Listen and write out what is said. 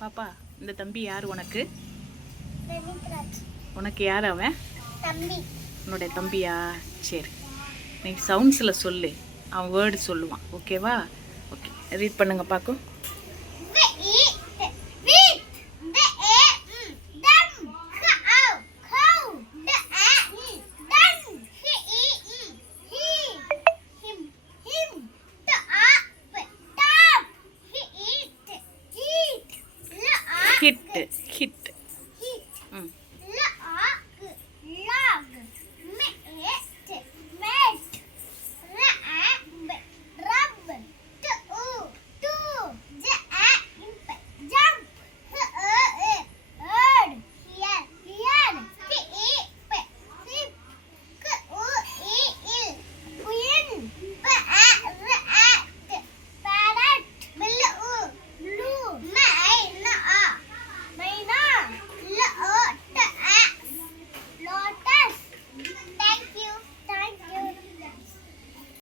பாப்பா, இந்த தம்பி யார் உனக்கு? ரவித்ராஜ். உனக்கு யார் அவன்? தம்பி. உன்னுடைய தம்பியா? சரி, நீ சவுண்ட்ஸில் சொல்லு, அவன் வேர்டு சொல்லுவான். ஓகேவா? ஓகே, ரீட் பண்ணுங்க பார்க்கும். Hit hit.